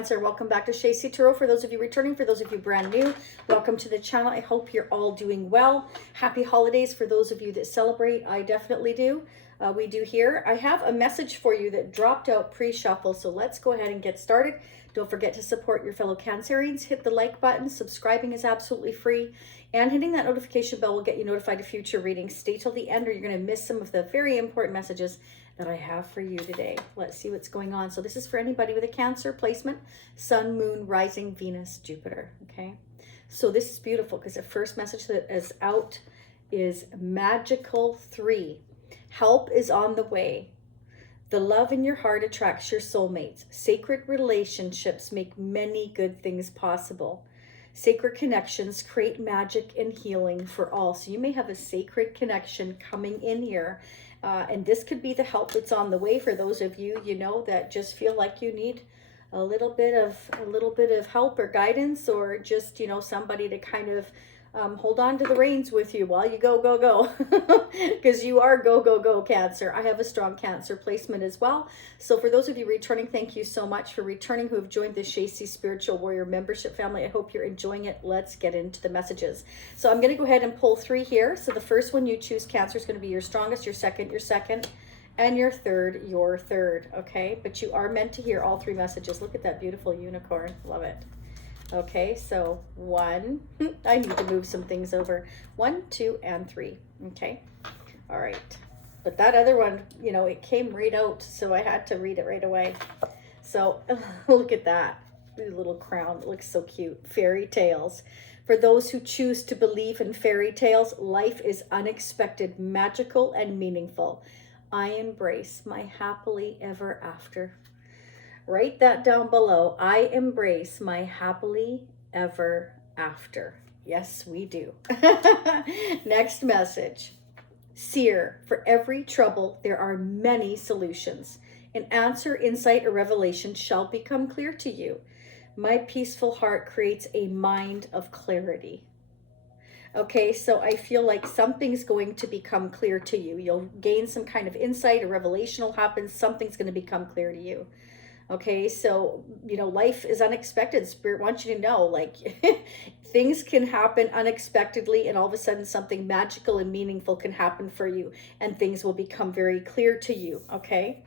Cancer, welcome back to Shacey Tarot. For those of you returning, for those of you brand new, welcome to the channel. I hope you're all doing well. Happy holidays for those of you that celebrate. I definitely do. We do here. I have a message for you that dropped out pre-shuffle, so let's go ahead and get started. Don't forget to support your fellow Cancerians. Hit the like button. Subscribing is absolutely free, and hitting that notification bell will get you notified of future readings. Stay till the end or you're going to miss some of the very important messages that I have for you today. Let's see what's going on. So this is for anybody with a Cancer placement, Sun, Moon, Rising, Venus, Jupiter. Okay, so this is beautiful because the first message that is out is Magical 3. Help is on the way. The love in your heart attracts your soulmates. Sacred relationships make many good things possible. Sacred connections create magic and healing for all. So you may have a sacred connection coming in here. And this could be the help that's on the way for those of you, you know, that just feel like you need a little bit of help or guidance, or just, you know, somebody to kind of hold on to the reins with you while you go, because you are go, Cancer. I have a strong Cancer placement as well. So for those of you returning, thank you so much for returning who have joined the Shacey Spiritual Warrior membership family. I hope you're enjoying it. Let's get into the messages. So I'm going to go ahead and pull 3 here. So the first one you choose, Cancer, is going to be your strongest, your second, and your third, okay? But you are meant to hear all 3 messages. Look at that beautiful unicorn. Love it. Okay, so 1, I need to move some things over. 1, 2, and 3. Okay, all right. But that other one, you know, it came right out, so I had to read it right away. So look at that. The little crown, it looks so cute. Fairy tales. For those who choose to believe in fairy tales, life is unexpected, magical, and meaningful. I embrace my happily ever after. Write that down below. I embrace my happily ever after. Yes, we do. Next message. Seer, for every trouble, there are many solutions. An answer, insight, or revelation shall become clear to you. My peaceful heart creates a mind of clarity. Okay, so I feel like something's going to become clear to you. You'll gain some kind of insight, a revelation will happen. Something's going to become clear to you. Okay, so, you know, life is unexpected. Spirit wants you to know, like, things can happen unexpectedly, and all of a sudden something magical and meaningful can happen for you, and things will become very clear to you, okay?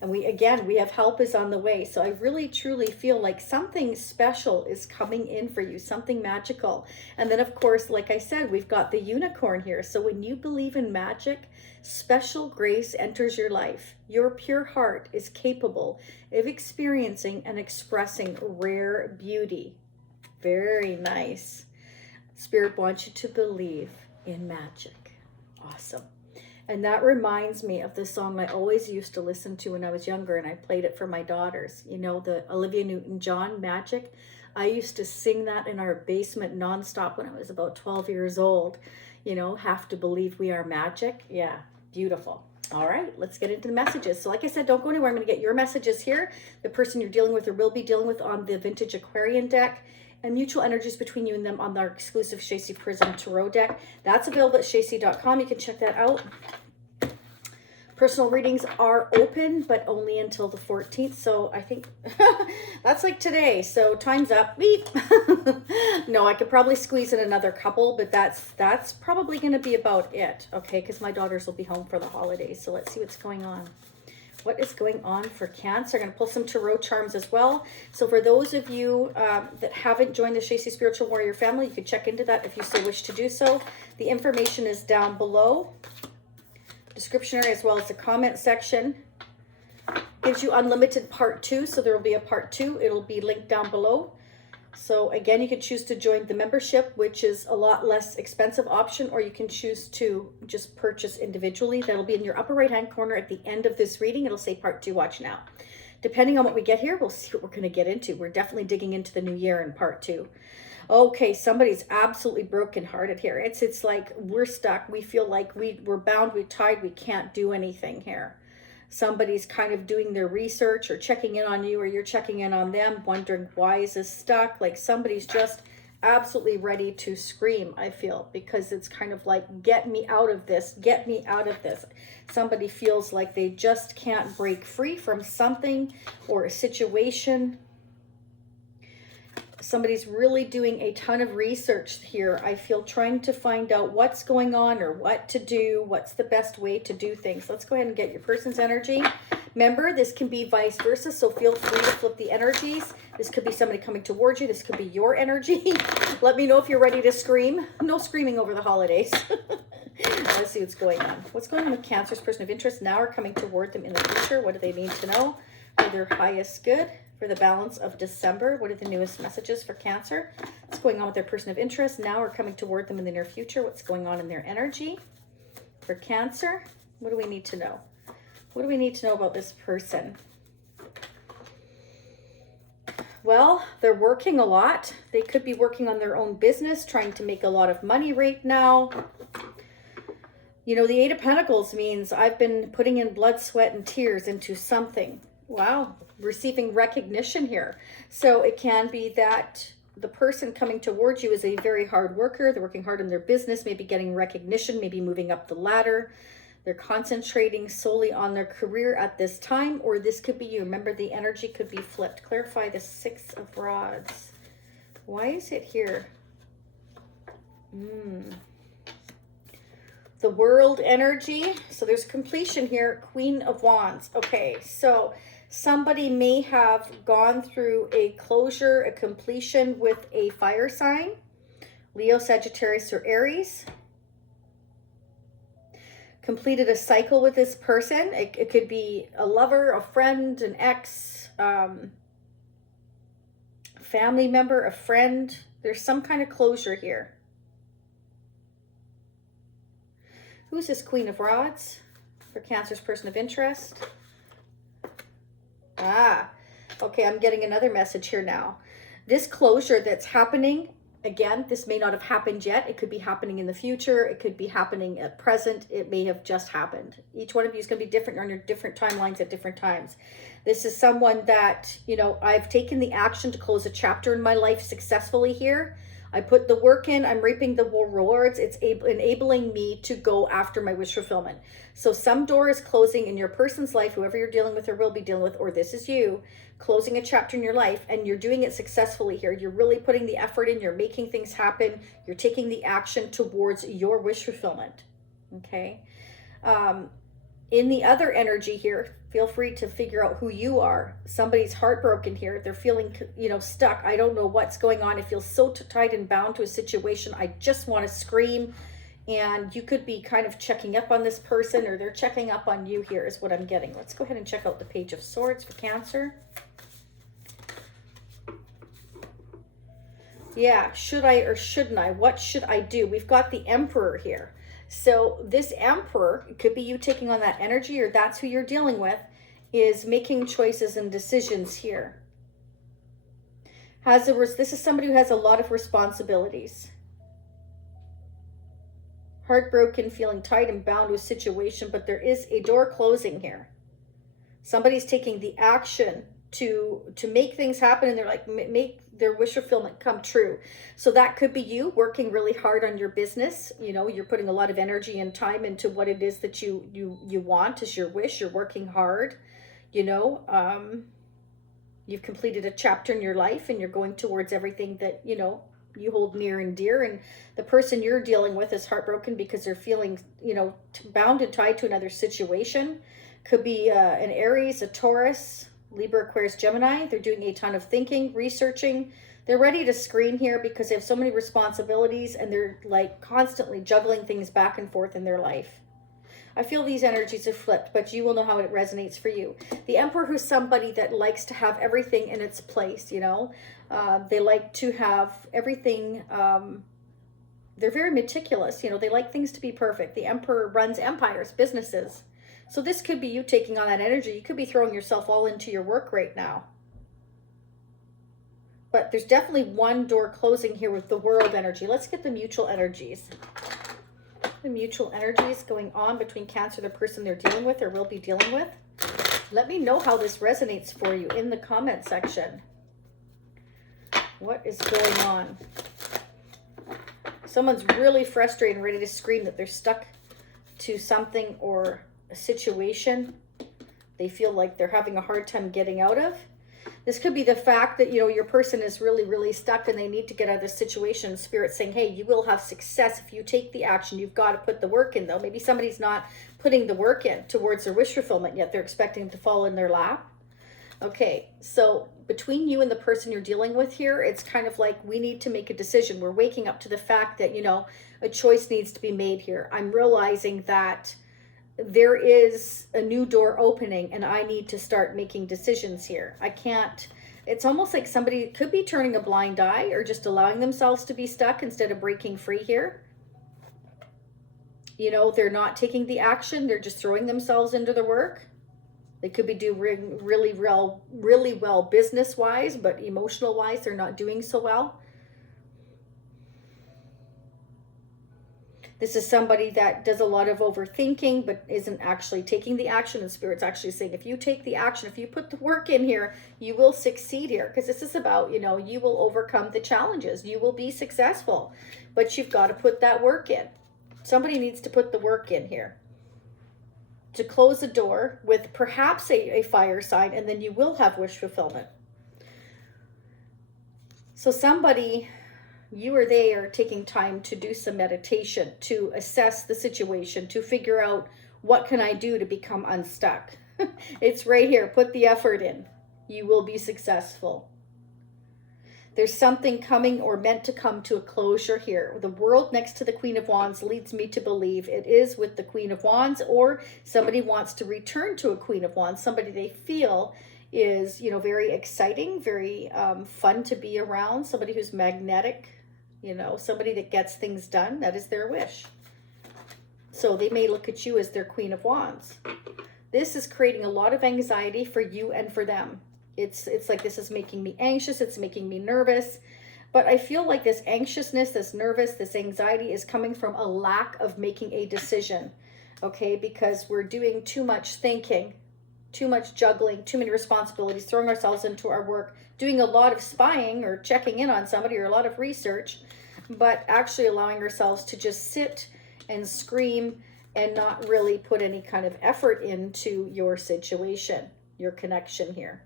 And we have help is on the way. So I really, truly feel like something special is coming in for you, something magical. And then, of course, like I said, we've got the unicorn here. So when you believe in magic, special grace enters your life. Your pure heart is capable of experiencing and expressing rare beauty. Very nice. Spirit wants you to believe in magic. Awesome. And that reminds me of the song I always used to listen to when I was younger, and I played it for my daughters. You know, the Olivia Newton-John, Magic. I used to sing that in our basement nonstop when I was about 12 years old. You know, have to believe we are magic. Yeah, beautiful. All right, let's get into the messages. So like I said, don't go anywhere. I'm going to get your messages here. The person you're dealing with or will be dealing with on the Vintage Aquarian deck, and mutual energies between you and them on our exclusive Shacey Prism Tarot deck. That's available at shacey.com. You can check that out. Personal readings are open, but only until the 14th. So I think that's like today. So time's up. Beep. No, I could probably squeeze in another couple, but that's probably going to be about it. Okay, because my daughters will be home for the holidays. So let's see what's going on. What is going on for Cancer? I'm going to pull some tarot charms as well. So for those of you that haven't joined the Shacey Spiritual Warrior family, you can check into that if you so wish to do so. The information is down below. Description area as well as the comment section. Gives you unlimited part 2, so there will be a part 2. It'll be linked down below. So again, you can choose to join the membership, which is a lot less expensive option, or you can choose to just purchase individually. That'll be in your upper right hand corner at the end of this reading. It'll say part 2, watch now. Depending on what we get here, we'll see what we're going to get into. We're definitely digging into the new year in part 2. Okay, somebody's absolutely brokenhearted here. It's like we're stuck. We feel like we're bound, we're tied, we can't do anything here. Somebody's kind of doing their research or checking in on you, or you're checking in on them, wondering why is this stuck? Like somebody's just absolutely ready to scream, I feel, because it's kind of like, get me out of this, get me out of this. Somebody feels like they just can't break free from something or a situation. Somebody's really doing a ton of research here. I feel trying to find out what's going on or what to do, what's the best way to do things. Let's go ahead and get your person's energy. Remember, this can be vice versa, so feel free to flip the energies. This could be somebody coming towards you. This could be your energy. Let me know if you're ready to scream. No screaming over the holidays. Let's see what's going on. What's going on with Cancer's person of interest now or coming toward them in the future? What do they need to know for their highest good? For the balance of December, what are the newest messages for Cancer? What's going on with their person of interest now or coming toward them in the near future? What's going on in their energy? For Cancer, what do we need to know? What do we need to know about this person? Well, they're working a lot. They could be working on their own business, trying to make a lot of money right now. You know, the Eight of Pentacles means I've been putting in blood, sweat, and tears into something. Wow, receiving recognition here. So it can be that the person coming towards you is a very hard worker. They're working hard in their business, maybe getting recognition, maybe moving up the ladder. They're concentrating solely on their career at this time, or this could be you. Remember, the energy could be flipped. Clarify the Six of Rods. Why is it here? The World energy. So there's completion here. Queen of Wands. Okay, so somebody may have gone through a closure, a completion with a fire sign. Leo, Sagittarius, or Aries. Completed a cycle with this person. It could be a lover, a friend, an ex, family member, a friend. There's some kind of closure here. Who's this Queen of Rods for Cancer's person of interest? Okay, I'm getting another message here now. This closure that's happening, again, this may not have happened yet. It could be happening in the future. It could be happening at present. It may have just happened. Each one of you is going to be different on your different timelines at different times. This is someone that, you know, I've taken the action to close a chapter in my life successfully here. I put the work in, I'm reaping the rewards. It's enabling me to go after my wish fulfillment. So some door is closing in your person's life, whoever you're dealing with or will be dealing with, or this is you, closing a chapter in your life, and you're doing it successfully here. You're really putting the effort in, you're making things happen, you're taking the action towards your wish fulfillment, okay? In the other energy here, feel free to figure out who you are. Somebody's heartbroken here. They're feeling, you know, stuck. I don't know what's going on. It feels so tied and bound to a situation. I just want to scream. And you could be kind of checking up on this person, or they're checking up on you here is what I'm getting. Let's go ahead and check out the Page of Swords for Cancer. Yeah, should I or shouldn't I? What should I do? We've got the Emperor here. So this Emperor, it could be you taking on that energy, or that's who you're dealing with, is making choices and decisions here. This is somebody who has a lot of responsibilities. Heartbroken, feeling tied and bound to a situation, but there is a door closing here. Somebody's taking the action to make things happen, and they're like, make their wish fulfillment come true. So that could be you working really hard on your business. You know, you're putting a lot of energy and time into what it is that you want as your wish. You're working hard, you know, you've completed a chapter in your life, and you're going towards everything that, you know, you hold near and dear. And the person you're dealing with is heartbroken because they're feeling, you know, bound and tied to another situation. Could be an Aries, a Taurus, Libra, Aquarius, Gemini. They're doing a ton of thinking, researching. They're ready to scream here because they have so many responsibilities, and they're like constantly juggling things back and forth in their life. I feel these energies are flipped, but you will know how it resonates for you. The Emperor, who's somebody that likes to have everything in its place, you know. They like to have everything. They're very meticulous, you know. They like things to be perfect. The Emperor runs empires, businesses. So this could be you taking on that energy. You could be throwing yourself all into your work right now. But there's definitely one door closing here with the World energy. Let's get the mutual energies. The mutual energies going on between Cancer, the person they're dealing with or will be dealing with. Let me know how this resonates for you in the comment section. What is going on? Someone's really frustrated and ready to scream that they're stuck to something or a situation they feel like they're having a hard time getting out of. This could be the fact that, you know, your person is really, really stuck and they need to get out of this situation. Spirit saying, hey, you will have success if you take the action. You've got to put the work in, though. Maybe somebody's not putting the work in towards their wish fulfillment yet. They're expecting it to fall in their lap. Okay, so between you and the person you're dealing with here, it's kind of like we need to make a decision. We're waking up to the fact that, you know, a choice needs to be made here. I'm realizing that there is a new door opening and I need to start making decisions here. I can't, it's almost like somebody could be turning a blind eye or just allowing themselves to be stuck instead of breaking free here. You know, they're not taking the action. They're just throwing themselves into the work. They could be doing really well business-wise, but emotional-wise, they're not doing so well. This is somebody that does a lot of overthinking, but isn't actually taking the action. And Spirit's actually saying, if you take the action, if you put the work in here, you will succeed here. Because this is about, you know, you will overcome the challenges. You will be successful. But you've got to put that work in. Somebody needs to put the work in here. To close a door with perhaps a fire sign, and then you will have wish fulfillment. So somebody, you or they, are taking time to do some meditation, to assess the situation, to figure out what can I do to become unstuck. It's right here. Put the effort in. You will be successful. There's something coming or meant to come to a closure here. The World next to the Queen of Wands leads me to believe it is with the Queen of Wands, or somebody wants to return to a Queen of Wands, somebody they feel is, you know, very exciting, very fun to be around, somebody who's magnetic, you know, somebody that gets things done. That is their wish. So they may look at you as their Queen of Wands. This is creating a lot of anxiety for you and for them. It's like, this is making me anxious. It's making me nervous. But I feel like this anxiousness, this nervous, this anxiety is coming from a lack of making a decision. Okay, because we're doing too much thinking, too much juggling, too many responsibilities, throwing ourselves into our work, doing a lot of spying or checking in on somebody or a lot of research, but actually allowing ourselves to just sit and scream and not really put any kind of effort into your situation, your connection here.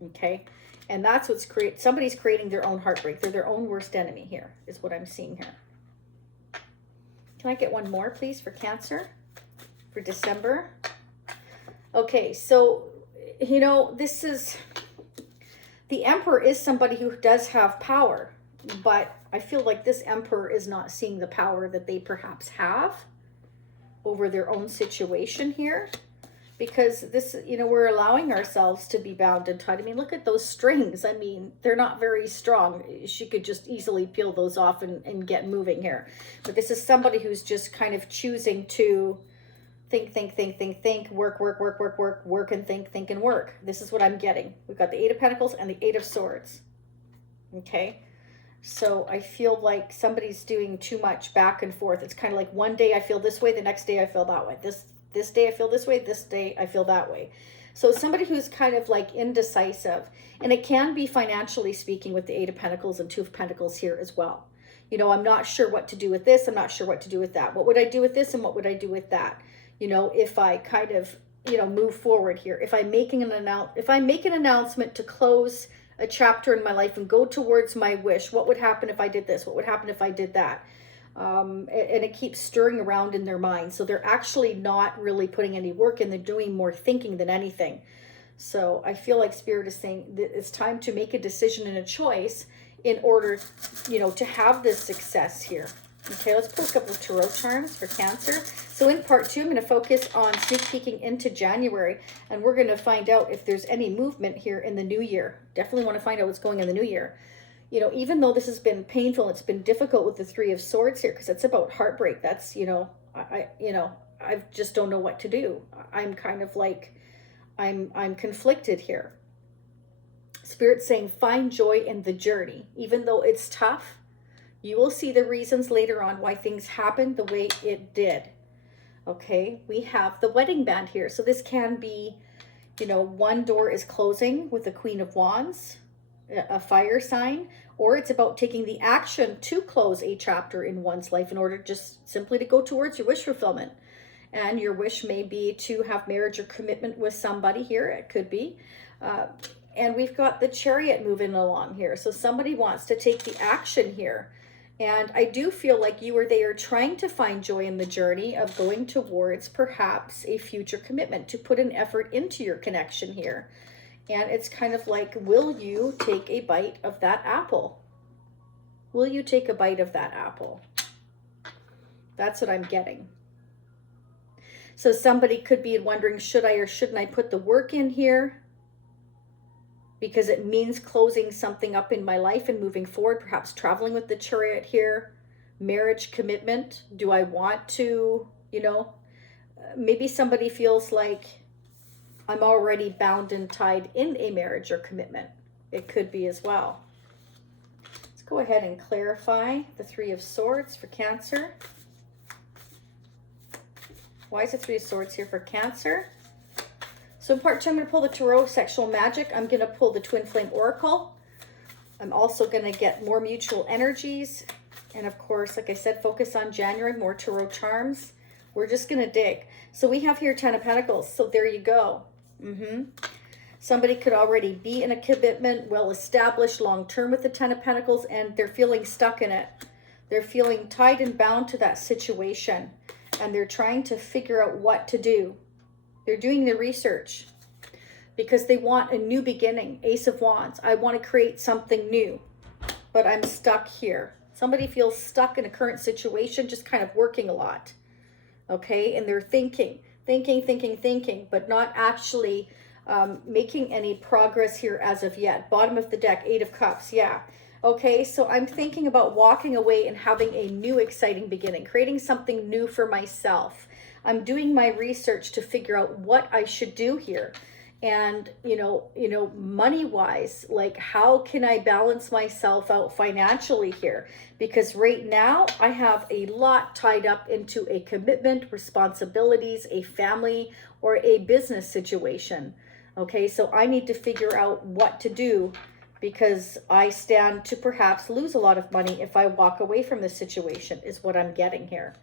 Okay, and that's what's somebody's creating their own heartbreak. They're their own worst enemy here, is what I'm seeing here. Can I get one more, please, for Cancer, for December? Okay, so, you know, this is, the Emperor is somebody who does have power, but I feel like this Emperor is not seeing the power that they perhaps have over their own situation here. Because this, you know, we're allowing ourselves to be bound and tied. I mean, look at those strings. I mean, they're not very strong. She could just easily peel those off and get moving here. But this is somebody who's just kind of choosing to think, work, and think and work. This is what I'm getting. We've got the Eight of Pentacles and the Eight of Swords. Okay. So I feel like somebody's doing too much back and forth. It's kind of like one day I feel this way, the next day I feel that way. This day I feel this way, this day I feel that way. So somebody who's kind of like indecisive, and it can be financially speaking with the Eight of Pentacles and Two of Pentacles here as well. You know, I'm not sure what to do with this. I'm not sure what to do with that. What would I do with this and what would I do with that? You know, if I kind of, you know, move forward here, if I'm making an announcement to close a chapter in my life and go towards my wish, what would happen if I did this? What would happen if I did that? And it keeps stirring around in their mind. So they're actually not really putting any work in. They're doing more thinking than anything. So I feel like Spirit is saying that it's time to make a decision and a choice in order, you know, to have this success here. Okay, let's pull a couple of tarot charms for Cancer. So in part 2, I'm going to focus on sneak peeking into January, and we're going to find out if there's any movement here in the new year. Definitely want to find out what's going on in the new year. You know, even though this has been painful, it's been difficult with the Three of Swords here, because it's about heartbreak. That's, you know, I just don't know what to do. I'm kind of like, I'm conflicted here. Spirit's saying find joy in the journey. Even though it's tough, you will see the reasons later on why things happened the way it did. Okay, we have the wedding band here. So this can be, you know, one door is closing with the Queen of Wands, a fire sign, or it's about taking the action to close a chapter in one's life in order just simply to go towards your wish fulfillment. And your wish may be to have marriage or commitment with somebody here. It could be. And we've got the Chariot moving along here. So somebody wants to take the action here. And I do feel like you or they are trying to find joy in the journey of going towards perhaps a future commitment, to put an effort into your connection here. And it's kind of like, will you take a bite of that apple? Will you take a bite of that apple? That's what I'm getting. So somebody could be wondering, should I or shouldn't I put the work in here? Because it means closing something up in my life and moving forward, perhaps traveling with the Chariot here, marriage commitment. Do I want to, maybe somebody feels like I'm already bound and tied in a marriage or commitment. It could be as well. Let's go ahead and clarify the Three of Swords for Cancer. Why is the Three of Swords here for Cancer? So in part two, I'm going to pull the Tarot Sexual Magic. I'm going to pull the Twin Flame Oracle. I'm also going to get more mutual energies. And of course, like I said, focus on January, more Tarot charms. We're just going to dig. So we have here 10 of Pentacles. So there you go. Somebody could already be in a commitment, well-established, long-term with the 10 of Pentacles, and they're feeling stuck in it. They're feeling tied and bound to that situation. And they're trying to figure out what to do. They're doing the research because they want a new beginning. Ace of Wands. I want to create something new, but I'm stuck here. Somebody feels stuck in a current situation, just kind of working a lot. Okay, and they're thinking, but not actually making any progress here as of yet. Bottom of the deck, Eight of Cups. Yeah. Okay, so I'm thinking about walking away and having a new exciting beginning, creating something new for myself. I'm doing my research to figure out what I should do here. And, money-wise, like, how can I balance myself out financially here? Because right now I have a lot tied up into a commitment, responsibilities, a family, or a business situation. Okay, so I need to figure out what to do, because I stand to perhaps lose a lot of money if I walk away from this situation, is what I'm getting here.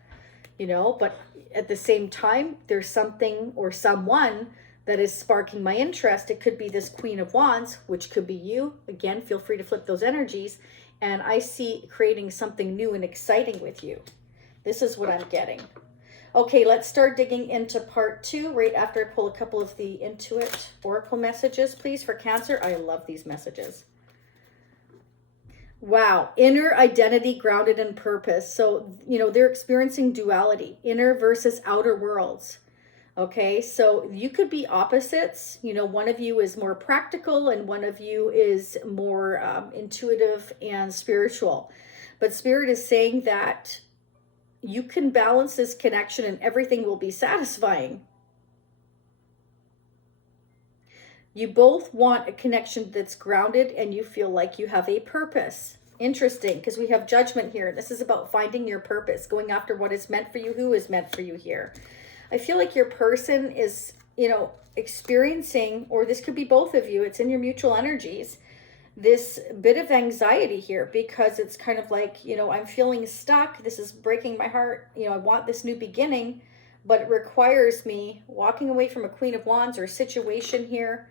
But at the same time, there's something or someone that is sparking my interest. It could be this Queen of Wands, which could be you. Again, feel free to flip those energies. And I see creating something new and exciting with you. This is what I'm getting. Okay, let's start digging into part two right after I pull a couple of the Intuit Oracle messages, please, for Cancer. I love these messages. Wow, inner identity grounded in purpose. So, they're experiencing duality, inner versus outer worlds. Okay, so you could be opposites. One of you is more practical and one of you is more intuitive and spiritual. But Spirit is saying that you can balance this connection and everything will be satisfying. You both want a connection that's grounded and you feel like you have a purpose. Interesting, because we have Judgment here. This is about finding your purpose, going after what is meant for you, who is meant for you here. I feel like your person is, experiencing, or this could be both of you, it's in your mutual energies, this bit of anxiety here, because it's kind of like, I'm feeling stuck. This is breaking my heart. I want this new beginning, but it requires me walking away from a Queen of Wands or situation here,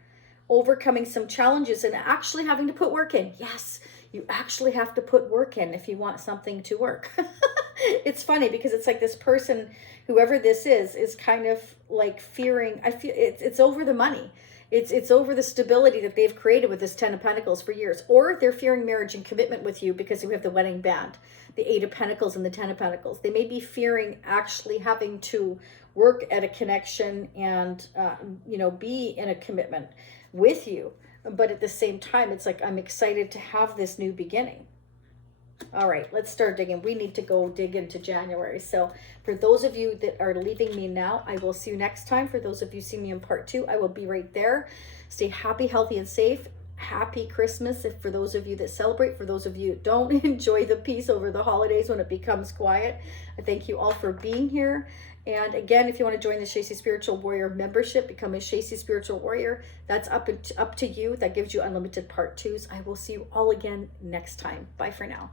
overcoming some challenges and actually having to put work in. Yes, you actually have to put work in if you want something to work. It's funny because it's like this person, whoever this is kind of like fearing. I feel it's over the money. It's over the stability that they've created with this 10 of Pentacles for years. Or they're fearing marriage and commitment with you because you have the wedding band, the 8 of Pentacles and the 10 of Pentacles. They may be fearing actually having to work at a connection and, be in a commitment with you. But at the same time, it's like, I'm excited to have this new beginning. All right, let's start digging. We need to go dig into January. So for those of you that are leaving me now, I will see you next time. For those of you see me in part two, I will be right there. Stay happy, healthy, and safe. Happy Christmas. If for those of you that celebrate, for those of you that don't, enjoy the peace over the holidays when it becomes quiet. I thank you all for being here. And again, if you want to join the Shacy Spiritual Warrior membership, become a Shacy Spiritual Warrior. That's up to you. That gives you unlimited part twos. I will see you all again next time. Bye for now.